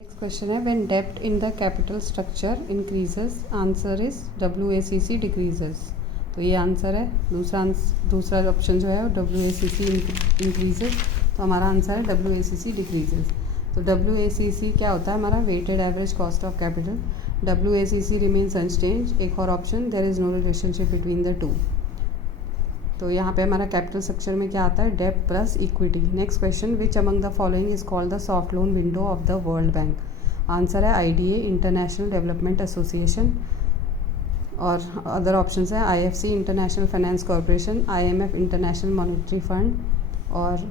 Next question है when डेप्ट in the capital structure increases answer is WACC decreases. तो ये आंसर है। दूसरा ऑप्शन जो है वो WACC इंक्रीजेस, तो हमारा आंसर है WACC डिक्रीजेस। तो WACC क्या होता है हमारा? Weighted average cost of capital. WACC remains unchange. एक और option, there is no relationship between the two. तो यहाँ पे हमारा कैपिटल स्ट्रक्चर में क्या आता है? डेब्ट plus equity. Next question, which among the following is called the soft loan window of the world bank? Answer है IDA, इंटरनेशनल डेवलपमेंट एसोसिएशन। और अदर ऑप्शन है IFC, international finance corporation, IMF, international monetary fund, और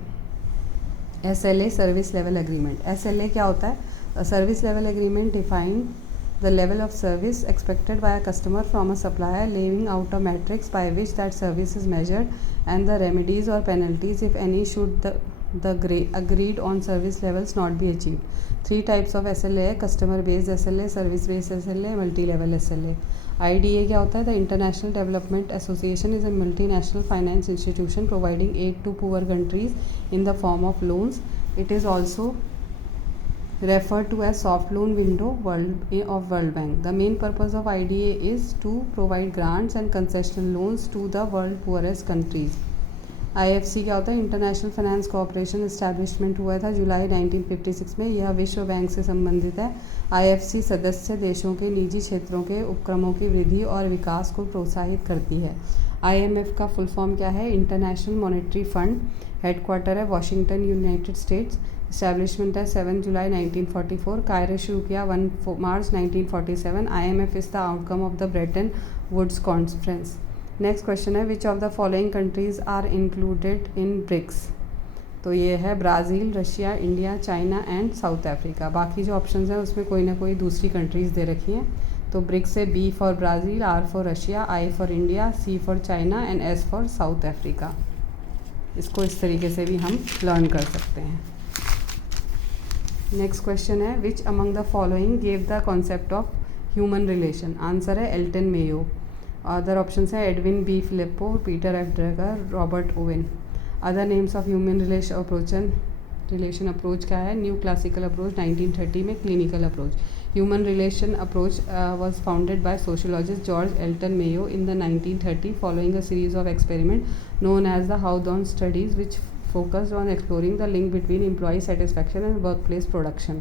SLA, service level agreement. SLA क्या होता है? Service level agreement define the level of service expected by a customer from a supplier, laying out a matrix by which that service is measured, and the remedies or penalties, if any, should the agreed on service levels not be achieved. Three types of SLA है: customer based SLA, service based SLA, multi level SLA. IDA क्या होता है? The International Development Association is a multinational finance institution providing aid to poor countries in the form of loans. It is also referred to as soft loan window of World Bank. The main purpose of IDA is to provide grants and concessional loans to the world poorest countries. IFC क्या होता है? International finance corporation establishment हुआ था जुलाई 1956 में। यह विश्व bank से संबंधित है। IFC सदस्य देशों के निजी क्षेत्रों के उपक्रमों की वृद्धि और विकास को प्रोत्साहित करती है। IMF का फुल फॉर्म क्या है? International monetary fund. हेडक्वार्टर है वॉशिंगटन, यूनाइटेड स्टेट्स। इस्टेब्लिशमेंट है 7 जुलाई 1944। कार्य शुरू किया 1 मार्च 1947। IMF is the outcome of the Bretton Woods conference. Next question है which of the following countries are included in BRICS? तो ये है Brazil, Russia, India, China and South Africa. बाकी जो ऑप्शंस हैं उसमें कोई ना कोई दूसरी कंट्रीज़ दे रखी हैं। तो ब्रिक्स से B for Brazil, R for Russia, I for India, C for China and S for south Africa. इसको इस तरीके से भी हम लर्न कर सकते हैं। नेक्स्ट क्वेश्चन है which among the following gave the concept of human relation? Answer है एल्टन मेयो। अदर ऑप्शन है Edwin B Flippo, Peter F Drucker, Robert Owen. Other names of human relation approach क्या है? New classical approach 1930 में, clinical approach. Human relation approach was founded by sociologist George Elton Mayo in the 1930 following a series of experiment known as the Hawthorne studies which focused on exploring the link between employee satisfaction and workplace production.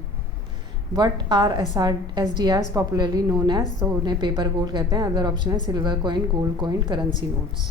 What are SDRs popularly known as? तो उन्हें paper gold कहते हैं। Other option है silver coin, gold coin, currency notes.